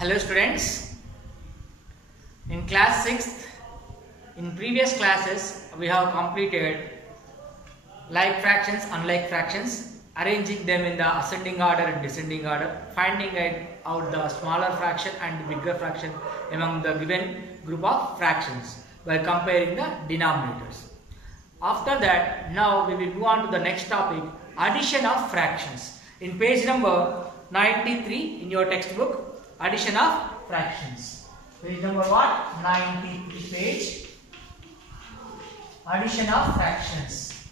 Hello students, in class 6th, in previous classes we have completed like fractions, unlike fractions, arranging them in the ascending order and descending order, finding out the smaller fraction and the bigger fraction among the given group of fractions by comparing the denominators. After that, now we will move on to the next topic, addition of fractions. In page number 93 in your textbook, addition of fractions. Page number what? 93 page. Addition of fractions.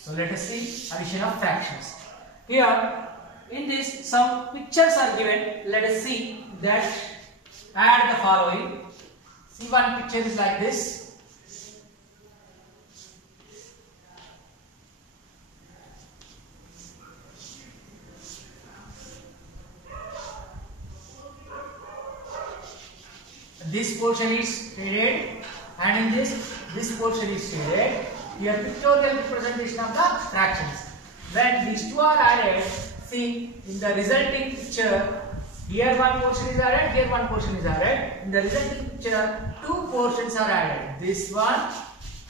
So let us see addition of fractions. Here in this some pictures are given. Let us see that. Add the following. See, one picture is like this. This portion is shaded and in this portion is shaded. Here pictorial representation of the fractions. When these two are added, see in the resulting picture, here one portion is added, here one portion is added. In the resulting picture, two portions are added. This one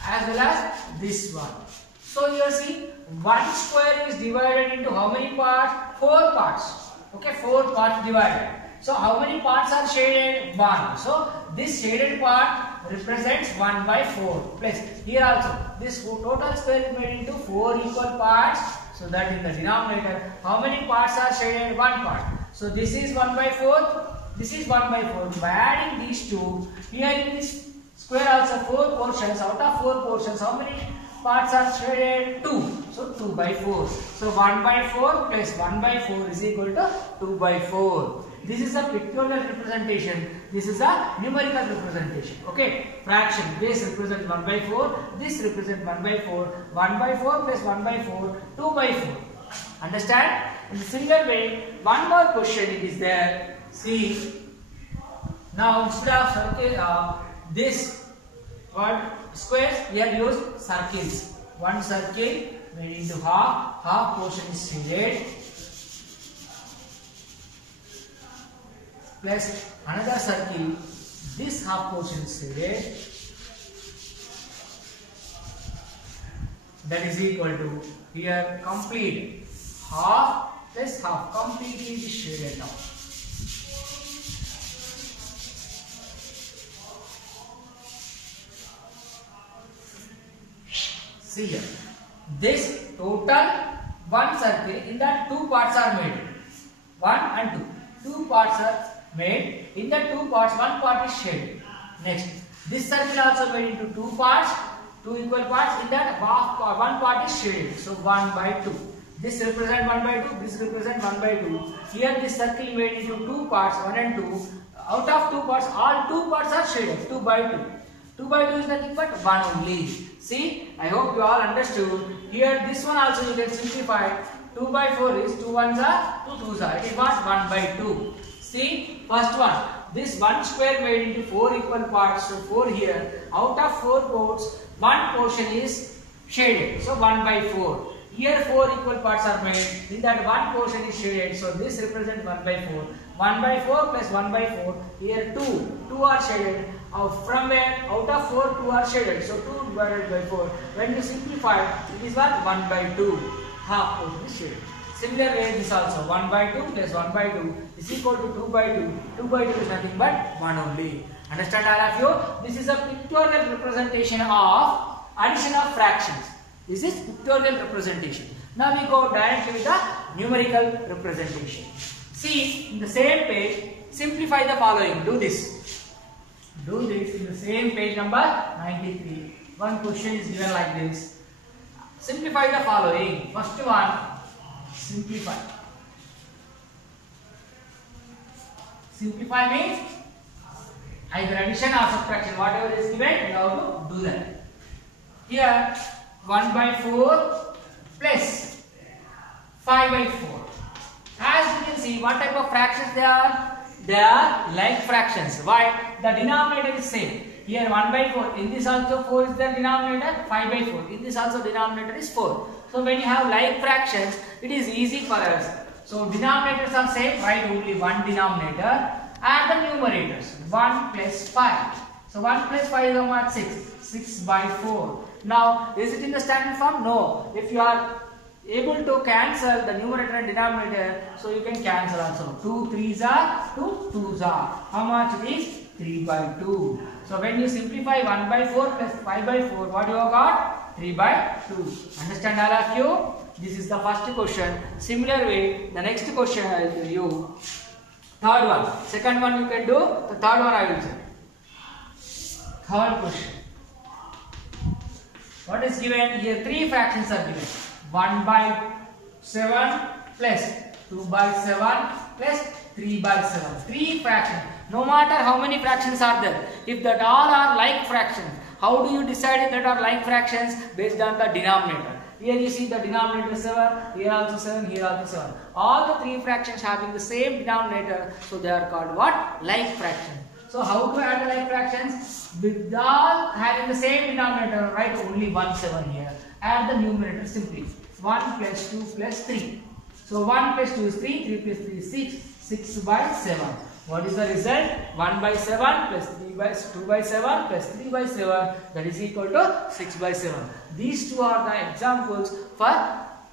as well as this one. So here see, one square is divided into how many parts? 4 parts. Okay, 4 parts divided. So how many parts are shaded? 1. So this shaded part represents 1 by 4. Plus here also this total square is made into 4 equal parts. So that in the denominator, how many parts are shaded? 1 part. So this is 1 by 4. This is 1 by 4. By adding these two, here in this square also 4 portions. Out of 4 portions, how many parts are shaded? 2. So 2 by 4. So 1 by 4 plus 1 by 4 is equal to 2 by 4. This is a pictorial representation. This is a numerical representation. Okay. Fraction. This represents 1 by 4. This represents 1 by 4. 1 by 4 plus 1 by 4. 2 by 4. Understand? In a similar way, one more question it is there. See. Now instead of circle, this word squares, we have used circles. One circle made into half. Half portion is shaded. Plus another circle, this half portion is shaded. That is equal to here complete half plus half completely shaded now. See here, this total one circle, in that 2 parts are made. 1 and 2. 2 parts are made. In the 2 parts, 1 part is shaded. Next, this circle also made into 2 parts, 2 equal parts. In that 1 part is shaded. So 1 by 2. This represents 1 by 2. This represents 1 by 2. Here this circle made into 2 parts, 1 and 2. Out of 2 parts, all 2 parts are shaded. 2 by 2. 2 by 2 is nothing but 1 only. See, I hope you all understood. Here this one also you can simplify. 2 by 4 is 2 ones are 2 twos are. It is what? 1 by 2. See, first one. This one square made into 4 equal parts. So 4 here. Out of 4 parts, 1 portion is shaded. So 1 by 4. Here 4 equal parts are made. In that 1 portion is shaded. So this represents 1 by 4. 1 by 4 plus 1 by 4. Here 2. 2 are shaded. From where? Out of 4, 2 are shaded. So 2 divided by 4. When you simplify, it is what? 1 by 2. Half portion is shaded. Similar way, this also 1 by 2 plus 1 by 2 is equal to 2 by 2. 2 by 2 is nothing but 1 only. Understand all of you? This is a pictorial representation of addition of fractions. This is pictorial representation. Now we go directly with the numerical representation. See, in the same page, simplify the following. Do this. Do this in the same page number 93. One question is given like this. Simplify the following. First one, simplify. Simplify means either addition or subtraction. Whatever is given, you have to do that. Here, 1 by 4 plus 5 by 4. As you can see, what type of fractions they are? They are like fractions. Why? The denominator is same. Here 1 by 4. In this also 4 is the denominator. 5 by 4. In this also denominator is 4. So when you have like fractions, it is easy for us. So denominators are same. Write only one denominator. Add the numerators. 1 plus 5. So 1 plus 5 is how much? 6. 6 by 4. Now, is it in the standard form? No. If you are able to cancel the numerator and denominator, so you can cancel also. 2 3s are 2 2s are. How much it is? 3 by 2. So when you simplify 1 by 4 plus 5 by 4, what you have got? 3 by 2. Understand all of you? This is the first question. Similar way, the next question I will give you. Third one. Second one you can do. The third one I will say. Third question. What is given? Here 3 fractions are given. 1 by 7 plus 2 by 7 plus 3 by 7. 3 fractions. No matter how many fractions are there, if that all are like fractions, how do you decide that are like fractions? Based on the denominator. Here you see the denominator 7, here also 7, here also 7. All the 3 fractions having the same denominator, so they are called what? Like fractions. So how to add the like fractions? With all having the same denominator, write only 1 7 here. Add the numerator simply. 1 plus 2 plus 3. So 1 plus 2 is 3, 3 plus 3 is 6, 6 by 7. What is the result? 1 by 7 plus 3 by 2 by 7 plus 3 by 7, that is equal to 6 by 7. These two are the examples for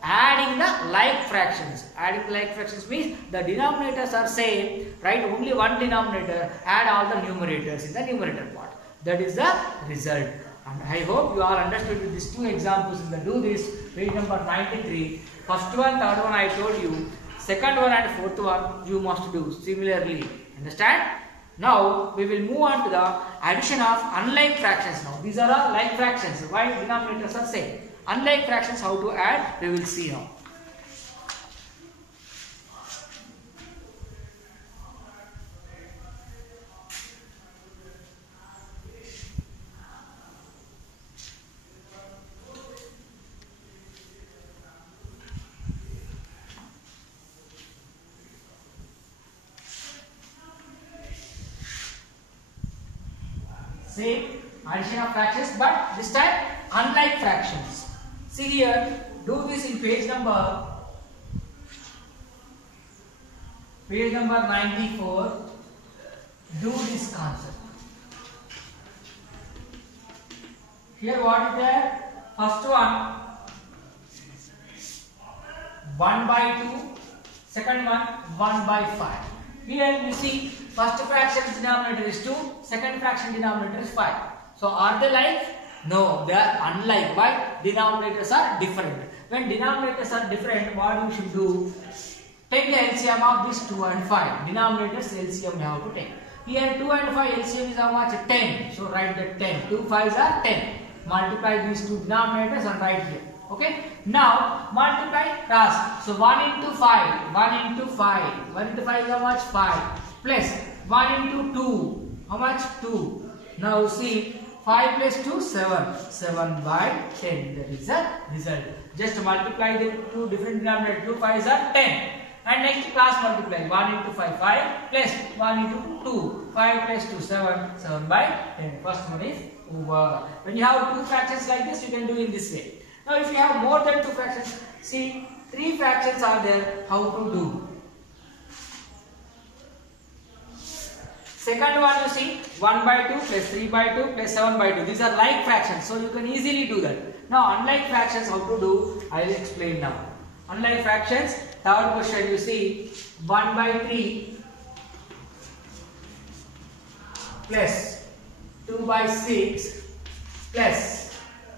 adding the like fractions. Adding the like fractions means the denominators are same, write only one denominator, add all the numerators in the numerator part. That is the result. And I hope you all understood with these 2 examples. You can do this. Page number 93. First one, third one I told you. Second one and fourth one you must do similarly. Understand? Now we will move on to the addition of unlike fractions. Now these are all like fractions. Why denominators are same? Unlike fractions, how to add, we will see now. Same addition of fractions, but this time unlike fractions. See here, do this in page number 94. Do this concept. Here what is there? First one 1 by 2. Second one 1 by 5. Here you see first fraction denominator is 2, second fraction denominator is 5. So are they like? No, they are unlike. Why? Denominators are different. When denominators are different, what you should do? Take the LCM of this 2 and 5. Denominators LCM you have to take. Here 2 and 5 LCM is how much? 10. So write that 10. 2 5s are 10. Multiply these 2 denominators and write here. Okay. Now multiply cross. So 1 into 5. 1 into 5. 1 into 5 is how much? 5. Plus 1 into 2. How much? 2. Now see. 5 plus 2, 7. 7 by 10. That is the result. Just multiply the 2 different denominators. 2 5s are 10. And next class multiply. 1 into 5, 5. Plus 1 into 2. 5 plus 2, 7. 7 by 10. First one is over. When you have 2 fractions like this, you can do in this way. Now if you have more than 2 fractions, see 3 fractions are there. How to do? Second one you see 1 by 2 plus 3 by 2 plus 7 by 2. These are like fractions, so you can easily do that. Now unlike fractions, how to do? I will explain now. Unlike fractions, third question you see 1 by 3 plus 2 by 6 plus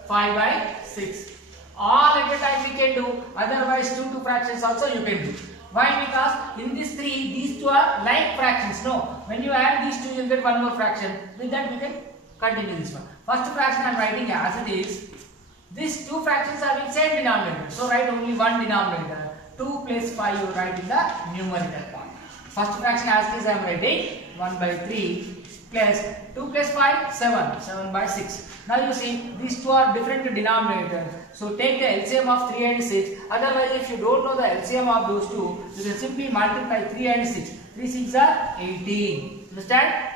5 by 6. All at a time we can do. Otherwise 2 fractions also you can do. Why? Because in these 3, these 2 are like fractions. No. When you add these 2, you will get one more fraction. With that, we can continue this one. First fraction I am writing as it is. These 2 fractions are in same denominator. So write only one denominator. 2 plus 5 you write in the numerator part. First fraction as it is I am writing 1 by 3 plus 2 plus 5, 7. 7 by 6. Now you see these 2 are different denominators. So take the LCM of 3 and 6. Otherwise if you don't know the LCM of those 2, you can simply multiply 3 and 6. 3 6 are 18. Understand?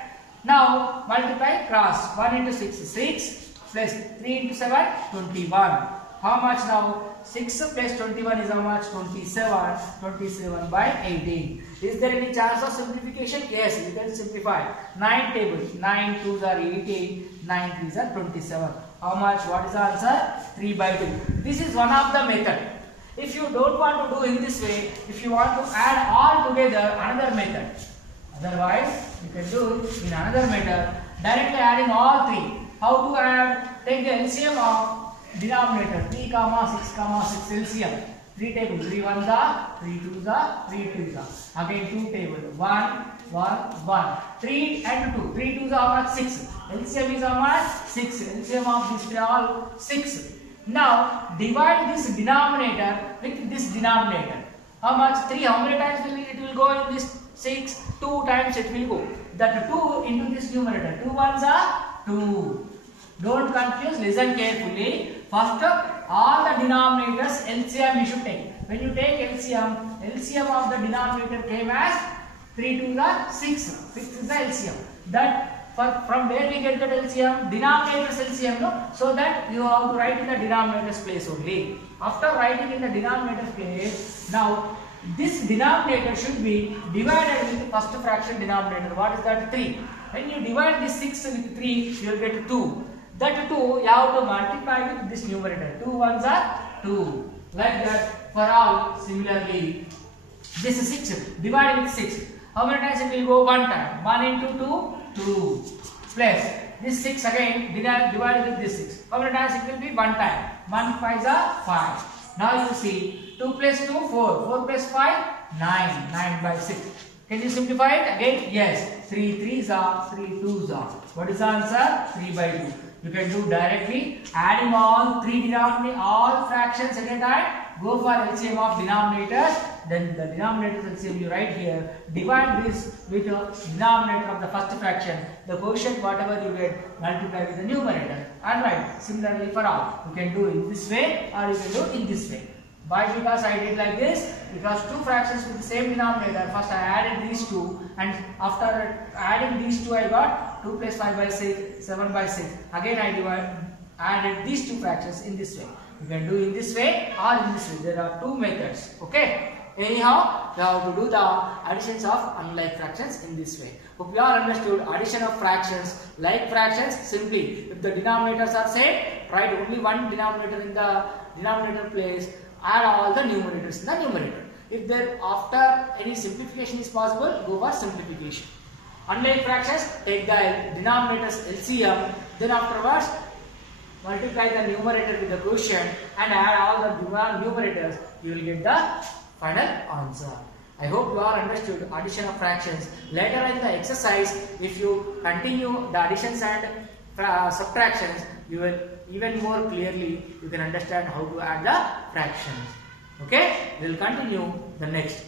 Now multiply cross. 1 into 6 is 6 plus 3 into 7 21. How much now? 6 plus 21 is how much? 27. 27 by 18. Is there any chance of simplification? Yes, you can simplify. 9 tables. 9 2s are 18. 9 3s are 27. How much? What is the answer? 3 by 2. This is one of the method. If you don't want to do in this way, if you want to add all together, another method. Otherwise, you can do it in another method. Directly adding all three. How to add? Take the LCM of denominator 3, 6, 6 LCM. 3 tables. 3 1s are, 3 2s are, 3 2s are. Again 2 tables. 1, 1, 1. 3 and 2. 3 2s are how much? 6. LCM is how much? 6. LCM of these three all 6. Now divide this denominator with this denominator. How much? 3. How many times it will go in this 6? 2 times it will go. That 2 into this numerator. 2 1s are 2. Don't confuse. Listen carefully. First, all the denominators LCM you should take. When you take LCM of the denominator came as 3 2s are 6. 6 is the LCM. That from where we get that LCM? Denominators LCM, no? So that you have to write in the denominator's place only. After writing in the denominator's place, now this denominator should be divided with the first fraction denominator. What is that? 3. When you divide this 6 with 3, you will get 2. That 2 you have to multiply with this numerator. 2 1s are 2. Like that for all. Similarly, this is 6 divided with 6. How many times it will go? 1 time. 1 into 2. 2 plus this 6 again divided with this 6. How many times it will be? 1 time. 1 5s are 5. Now you see 2 plus 2 4. 4 plus 5 9. 9 by 6. Can you simplify it again? Yes. 3 3s are 3 2s are. What is the answer? 3 by 2. You can do directly adding all all fractions at a time. Go for LCM of denominators. Then the denominator's LCM you write here. Divide this with the denominator of the first fraction. The quotient whatever you get, multiply with the numerator. And write. Similarly for all. You can do in this way or you can do in this way. Why? Because I did like this. Because two fractions with the same denominator. First I added these two, and after adding these two I got 2 plus 5 by 6, 7 by 6. Again I added these two fractions in this way. You can do in this way or in this way. There are two methods. Okay. Anyhow, you have to do the additions of unlike fractions in this way. Hope you all understood addition of fractions. Like fractions, simply if the denominators are same, write only one denominator in the denominator place. Add all the numerators in the numerator. If there after any simplification is possible, go for simplification. Unlike fractions, take the denominators LCM, then afterwards multiply the numerator with the quotient and add all the numerators. You will get the final answer. I hope you all understood addition of fractions. Later in the exercise, if you continue the additions and subtractions, you will even more clearly you can understand how to add the fractions. Okay, we will continue the next.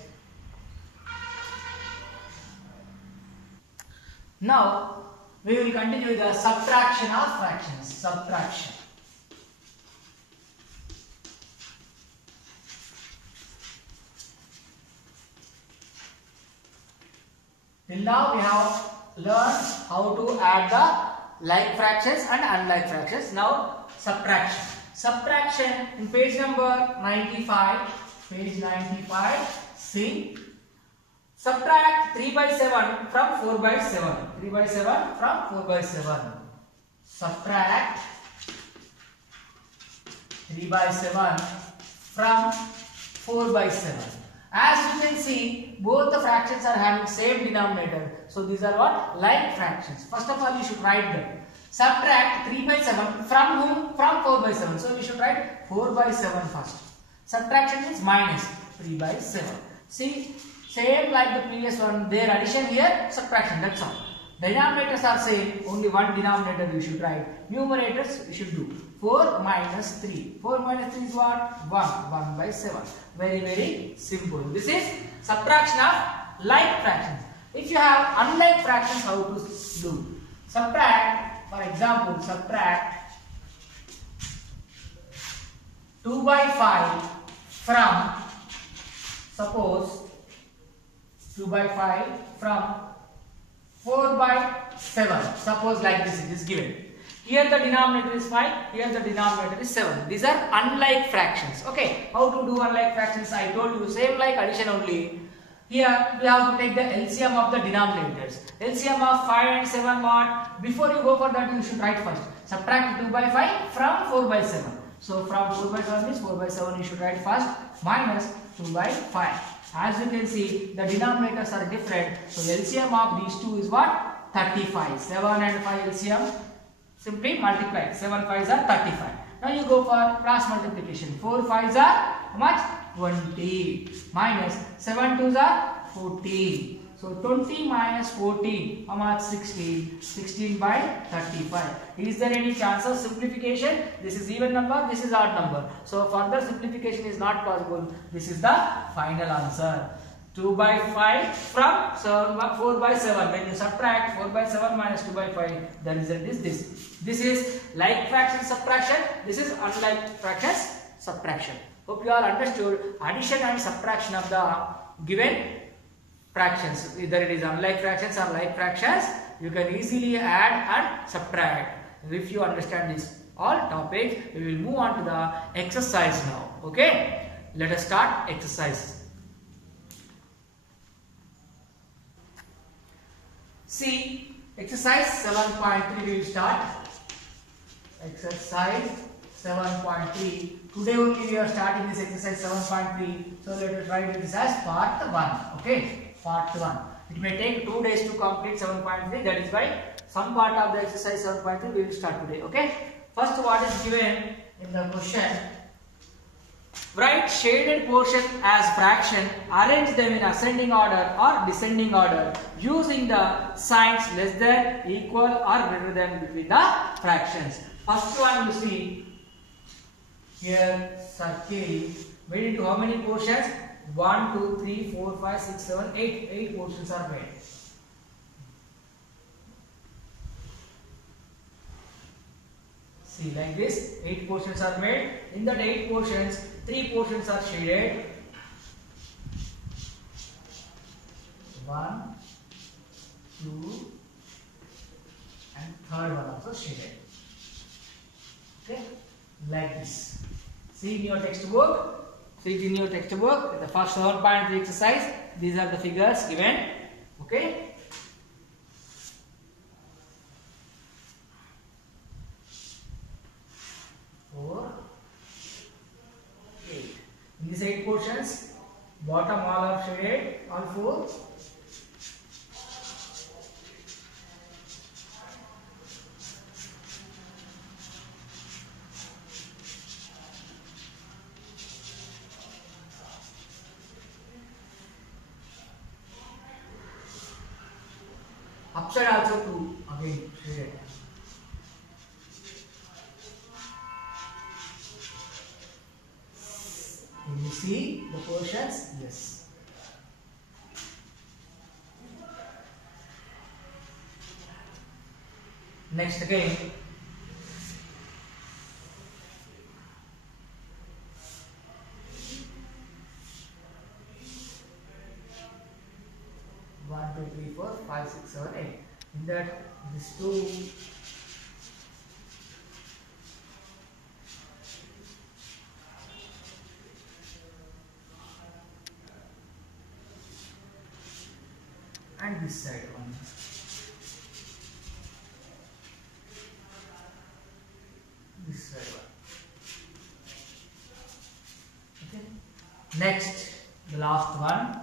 Now we will continue the subtraction of fractions. Subtraction. Till now we have learned how to add the like fractions and unlike fractions. Now subtraction. Subtraction in page number 95. Page 95. See. Subtract 3 by 7 from 4 by 7. 3 by 7 from 4 by 7. Subtract 3 by 7 from 4 by 7. As you can see, both the fractions are having same denominator. So these are what? Like fractions. First of all, you should write them. Subtract 3 by 7 from whom? From 4 by 7. So we should write 4 by 7 first. Subtraction means minus 3 by 7. See, same like the previous one. Their addition here, subtraction. That's all. Denominators are same. Only one denominator you should write. Numerators you should do. 4 minus 3. 4 minus 3 is what? 1. 1 by 7. Very, very simple. This is subtraction of like fractions. If you have unlike fractions, how to do? Subtract, for example, subtract 2 by 5 from, suppose 2 by 5 from 4 by 7. Suppose like this it is given. Here the denominator is 5, here the denominator is 7. These are unlike fractions. Okay, how to do unlike fractions? I told you, same like addition only. Here we have to take the LCM of the denominators. LCM of 5 and 7 what? Before you go for that, you should write first. Subtract 2 by 5 from 4 by 7. So from 4 by 7 means 4 by 7 you should write first, minus 2 by 5. As you can see, the denominators are different. So LCM of these two is what? 35. 7 and 5 LCM. Simply multiply. 7 5s are 35. Now you go for cross multiplication. 4 5s are how much? 20. Minus 7 2s are 14. So 20 minus 14, how much? 16. 16 by 35. Is there any chance of simplification? This is even number, this is odd number. So further simplification is not possible. This is the final answer. 2 by 5 from 4 by 7. When you subtract 4 by 7 minus 2 by 5, the result is this. This is like fraction subtraction. This is unlike fractions subtraction. Hope you all understood addition and subtraction of the given fractions. Either it is unlike fractions or like fractions. You can easily add and subtract. If you understand this all topics, we will move on to the exercise now. Okay, let us start exercise. See, exercise 7.3 we will start. Exercise 7.3. Today only we are starting this exercise 7.3. So let us write this as part 1. Okay, part 1. It may take 2 days to complete 7.3. That is why some part of the exercise 7.3 we will start today. Okay. First, what is given in the question? Write shaded portion as fraction, arrange them in ascending order or descending order using the signs less than, equal or greater than between the fractions. First one you see here, circle made into how many portions? 1, 2, 3, 4, 5, 6, 7, 8. 8 portions are made. See, like this, 8 portions are made. In that 8 portions, 3 portions are shaded. 1, 2, and third one also shaded. Okay, like this. See in your textbook. See it in your textbook. The first 7.3 exercise. These are the figures given. Okay. In these 8 portions, bottom all are shaded, all 4. Upside also 2 again shaded. Can you see the portions? Yes. Next again. One, 2, 3, 4, 5, 6, 7, 8. In that, these 2. And this side one. This side one. Okay. Next, the last one.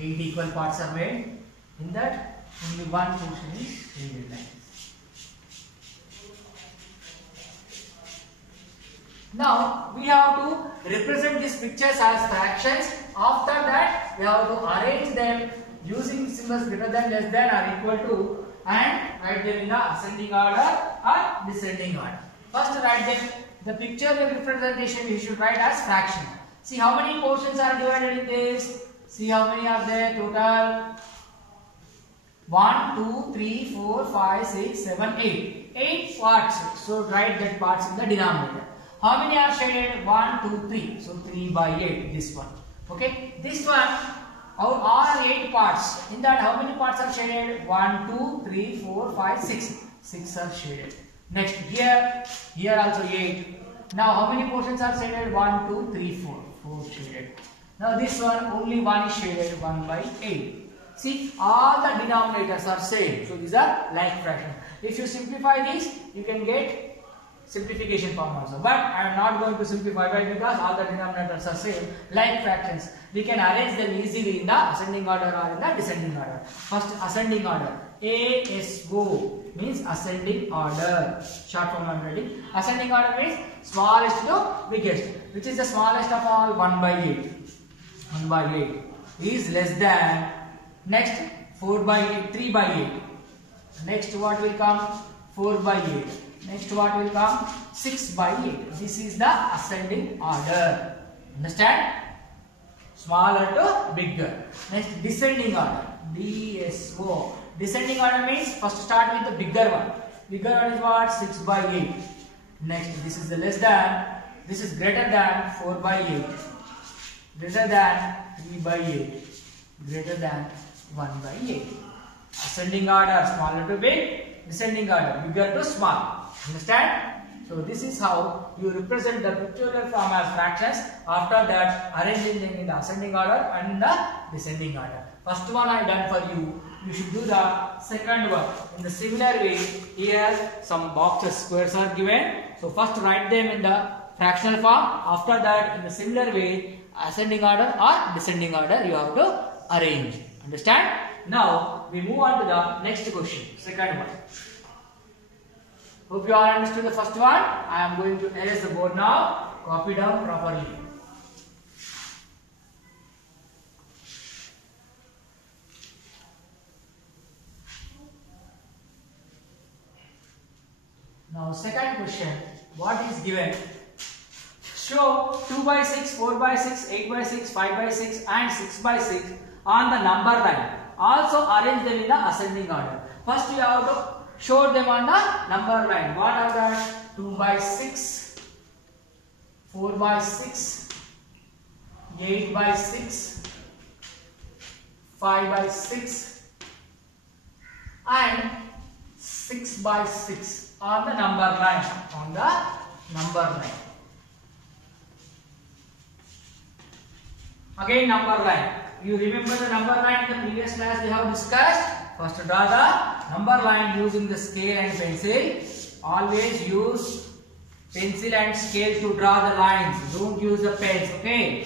Eight equal parts are made. In that, only one portion is shaded like this. Now we have to represent these pictures as fractions. After that, we have to arrange them using symbols greater than, less than, or equal to, and write them in the ascending order or descending order. First, write them. The pictorial representation you should write as fraction. See how many portions are divided in this. See how many are there total. 1, 2, 3, 4, 5, 6, 7, 8. 8 parts. So write that parts in the denominator. How many are shaded? 1, 2, 3. So 3 by 8. This one. Okay. This one. Our are 8 parts. In that, how many parts are shaded? 1, 2, 3, 4, 5, 6. 6 are shaded. Next, here also 8. Now, how many portions are shaded? 1, 2, 3, 4. 4 shaded. Now, this one, only one is shaded, 1 by 8. See, all the denominators are same. So, these are like fractions. If you simplify this, you can get simplification form also. But I am not going to simplify. Why? Because all the denominators are same, like fractions. We can arrange them easily in the ascending order or in the descending order. First, ascending order. ASO means ascending order. Short form I am writing. Ascending order means smallest to biggest. Which is the smallest of all? 1 by 8. 1 by 8 is less than. Next, 4 by 8, 3 by 8. Next, what will come? 4 by 8. Next, what will come? 6 by 8. This is the ascending order. Understand? Smaller to bigger. Next, descending order. DSO. Descending order means first start with the bigger one. Bigger one is what? 6 by 8. Next, this is the less than. This is greater than 4 by 8. Greater than 3 by 8. Greater than 1 by 8. Ascending order, smaller to big. Descending order, bigger to small. Understand? So this is how you represent the pictorial form as fractions. After that, arranging them in the ascending order and in the descending order. First one I done for you. You should do the second one. In the similar way, here some boxes, squares are given. So first write them in the fractional form. After that, in the similar way, ascending order or descending order, you have to arrange. Understand? Now we move on to the next question. Second one. Hope you all understood the first one. I am going to erase the board now. Copy down properly. Now second question. What is given? Show 2 by 6, 4 by 6, 8 by 6, 5 by 6 and 6 by 6 on the number line. Also arrange them in the ascending order. First you have to show them on the number line. What are that? 2 by 6, 4 by 6, 8 by 6, 5 by 6 and 6 by 6 on the number line. On the number line. Again number line. You remember the number line in the previous class we have discussed. First draw the number line using the scale and pencil. Always use pencil and scale to draw the lines. Don't use the pens, okay?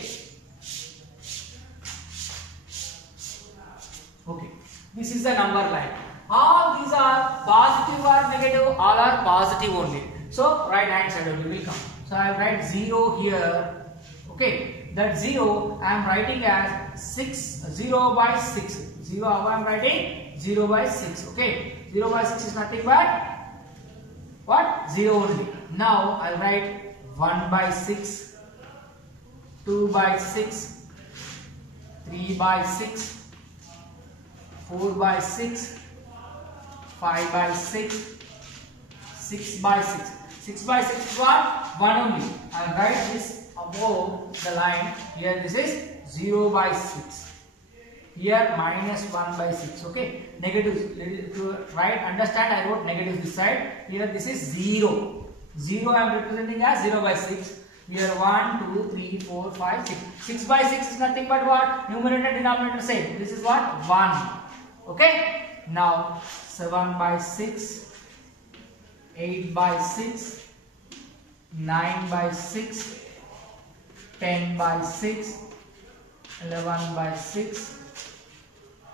Okay. This is the number line. All these are positive or negative? All are positive only. So right hand side only will come. So I will write 0 here. Okay. That 0 I am writing as 0 by 6. 0 I am writing 0 by 6. Okay. 0 by 6 is nothing but what? 0 only. Now I will write 1 by 6, 2 by 6, 3 by 6, 4 by 6, 5 by 6, 6 by 6. 6 by 6 is what? 1 only. I will write this above the line. Here this is 0 by 6. Here minus 1 by 6. Okay. Negatives. To write, understand, I wrote negatives this side. Here this is 0. 0 I am representing as 0 by 6. Here 1, 2, 3, 4, 5, 6. 6 by 6 is nothing but what? Numerator, denominator same. This is what? 1. Okay. Now 7 by 6. 8 by 6. 9 by 6. 10 by 6, 11 by 6,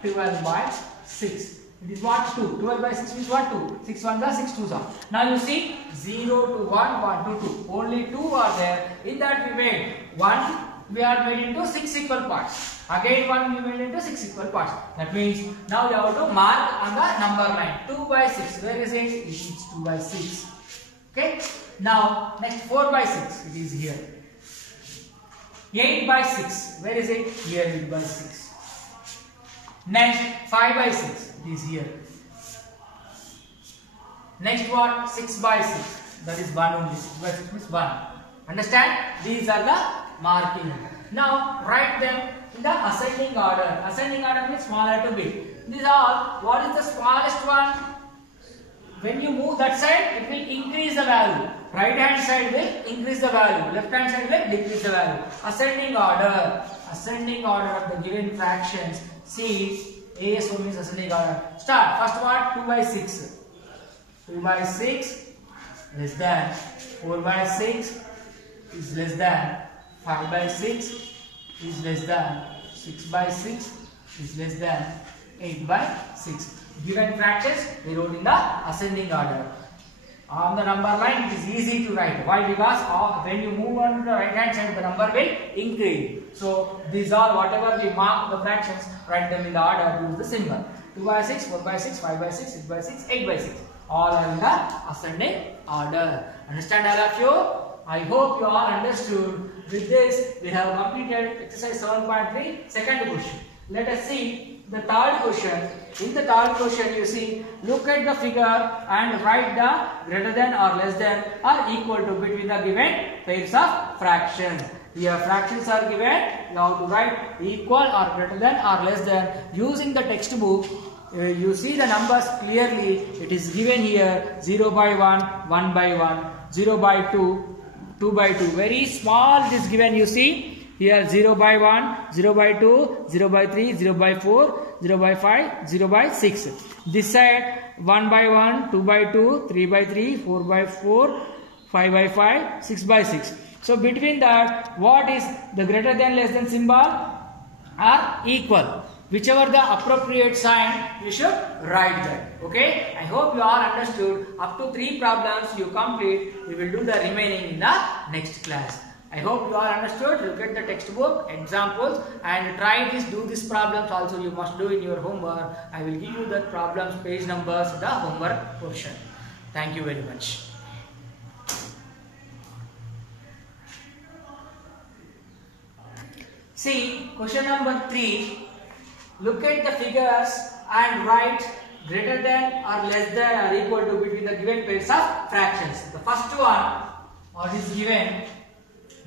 12 by 6. It is what? 2. 12 by 6 means what? 2. 6 1s are 6 2s are. Now you see 0 to 1, 1 to 2. Only 2 are there. In that we made 1, we are made into 6 equal parts. Again 1 we made into 6 equal parts. That means now we have to mark on the number line. 2 by 6. Where is it? It is 2 by 6. Okay. Now next 4 by 6. It is here. 8 by 6. Where is it? Here 8 by 6. Next 5 by 6. It is here. Next what? 6 by 6. That is 1 only. 6 by 6 is 1. Understand? These are the marking. Now write them in the ascending order. Ascending order means smaller to big. These are, what is the smallest one? When you move that side, it will increase the value. Right hand side will increase the value. Left hand side will decrease the value. Ascending order. Ascending order of the given fractions. See, ASO means ascending order. Start. First one, 2 by 6. 2 by 6 less than 4 by 6 is less than 5 by 6 is less than 6 by 6 is less than 8 by 6. Given fractions we wrote in the ascending order. On the number line it is easy to write. Why? Because when you move on to the right hand side the number will increase. So these are whatever we mark the fractions, write them in the order, use the symbol. 2 by 6, 4 by 6, 5 by 6, 6 by 6, 8 by 6. All are in the ascending order. Understand all of you? I hope you all understood. With this we have completed exercise 7.3 second question. Let us see the third question. In the third question you see, look at the figure and write the greater than or less than or equal to between the given pairs of fractions. Here fractions are given, you have to write equal or greater than or less than. Using the textbook, you see the numbers clearly. It is given here 0 by 1, 1 by 1, 0 by 2, 2 by 2. Very small it is given, you see. Here 0 by 1, 0 by 2, 0 by 3, 0 by 4, 0 by 5, 0 by 6. This side 1 by 1, 2 by 2, 3 by 3, 4 by 4, 5 by 5, 6 by 6. So between that, what is the greater than less than symbol? Are equal. Whichever the appropriate sign, you should write that. Okay? I hope you all understood. Up to 3 problems you complete. We will do the remaining in the next class. I hope you all understood. Look at the textbook, examples, and try this, do these problems also you must do in your homework. I will give you the problems, page numbers, the homework portion. Thank you very much. See, question number 3. Look at the figures and write greater than or less than or equal to between the given pairs of fractions. The first one, what is given?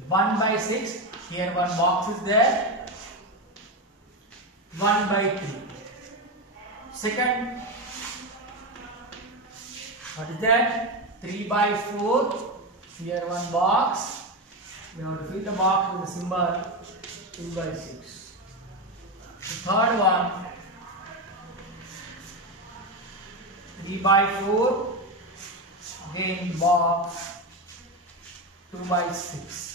1 by 6. Here one box is there. 1 by 3. Second, what is that? 3 by 4. Here one box. We have to fill the box with the symbol 2 by 6. The third one, 3 by 4. Again box 2 by 6.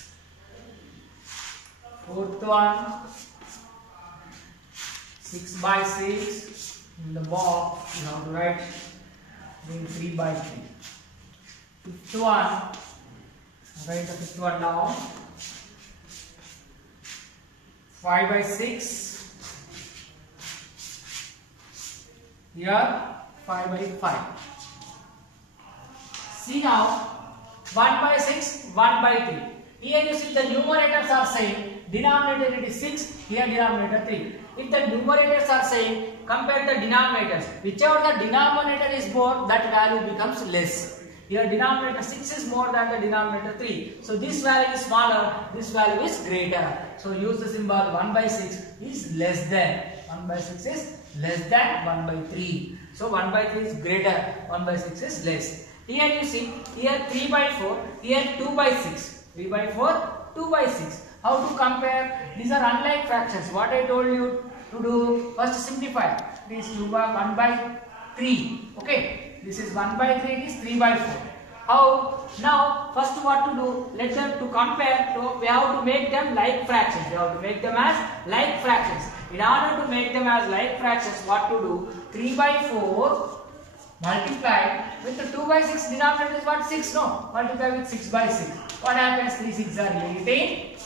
Fourth one, 6 by 6. In the box you have to write 3 by 3. Fifth one, write the fifth one down. 5 by 6. Here 5 by 5. See now, 1 by 6, 1 by 3. Here you see the numerators are same. Denominator it is 6, here denominator 3. If the numerators are same, compare the denominators. Whichever the denominator is more, that value becomes less. Here denominator 6 is more than the denominator 3. So this value is smaller, this value is greater. So use the symbol 1 by 6 is less than. 1 by 6 is less than 1 by 3. So 1 by 3 is greater, 1 by 6 is less. Here you see, here 3 by 4, here 2 by 6. 3 by 4, 2 by 6. How to compare? These are unlike fractions. What I told you to do, first simplify. This 1 by 3. Okay. This is 1 by 3, it is 3 by 4. How? Now, first what to do? Let them to compare, we have to make them like fractions. We have to make them as like fractions. In order to make them as like fractions, what to do? 3 by 4 multiplied with the 2 by 6 denominator is what? 6, no? Multiply with 6 by 6. What happens? 3 6 are 18.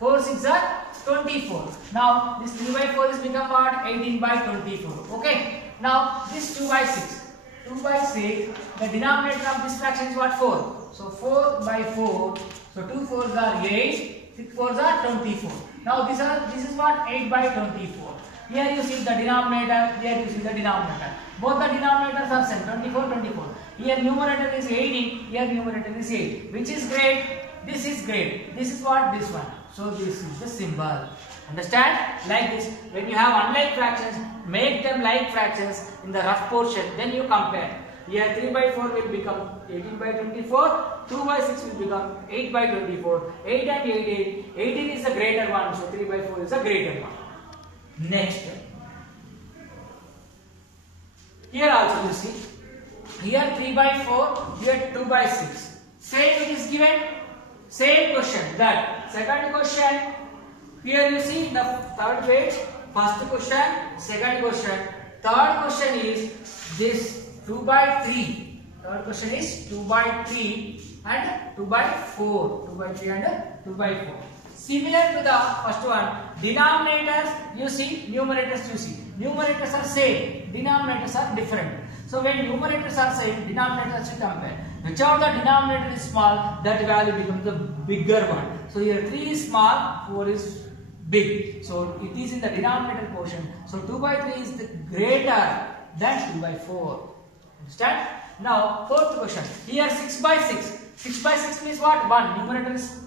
4 6 are 24. Now, this 3 by 4 is become what? 18 by 24. Okay. Now, this 2 by 6. 2 by 6, the denominator of this fraction is what? 4. So 4 by 4. So 2 4s are 8, 6 4s are 24. Now this is what? 8 by 24. Here you see the denominator, here you see the denominator. Both the denominators are same, 24, 24. Here numerator is 18, here numerator is 8. Which is great? This is great. This is what? This one. So this is the symbol. Understand? Like this. When you have unlike fractions, make them like fractions in the rough portion. Then you compare. Here 3 by 4 will become 18 by 24. 2 by 6 will become 8 by 24. 8 and 8, 8. 18 is the greater one. So 3 by 4 is the greater one. Next. Here also you see. Here 3 by 4. Here 2 by 6. Same it is given. Same question. That second question. Here you see the third page. First question. Second question. Third question is this 2 by 3. Third question is 2 by 3 and 2 by 4. 2 by 3 and 2 by 4. Similar to the first one, denominators you see, numerators you see. Numerators are same, denominators are different. So when numerators are same, denominators you compare. Whichever the denominator is small, that value becomes the bigger one. So here 3 is small, 4 is big. So it is in the denominator portion. So 2 by 3 is the greater than 2 by 4. Understand? Now fourth question. Here 6 by 6. 6 by 6 means what? 1. Numerator is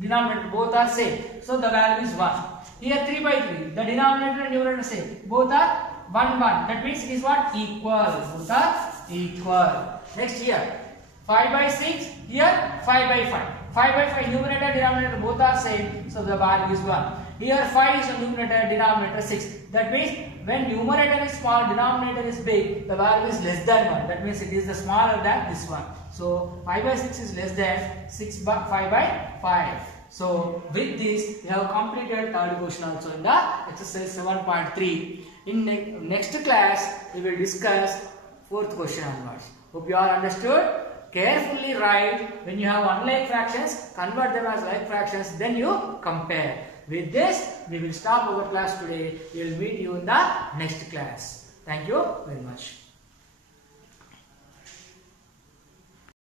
denominator. Both are same. So the value is 1. Here 3 by 3. The denominator and numerator same. Both are 1, 1. That means it is what? Equal. Both are equal. Next here. 5 by 6. Here 5 by 5. 5 by 5. Numerator and denominator both are same. So the value is 1. Here 5 is a numerator, denominator 6. That means when numerator is small, denominator is big, the value is less than 1. That means it is the smaller than this one. So 5 by 6 is less than 5 by 5. So with this, we have completed third question also in the exercise 7.3. In next class, we will discuss fourth question onwards. Hope you all understood. Carefully write. When you have unlike fractions, convert them as like fractions, then you compare. With this, we will stop our class today. We will meet you in the next class. Thank you very much.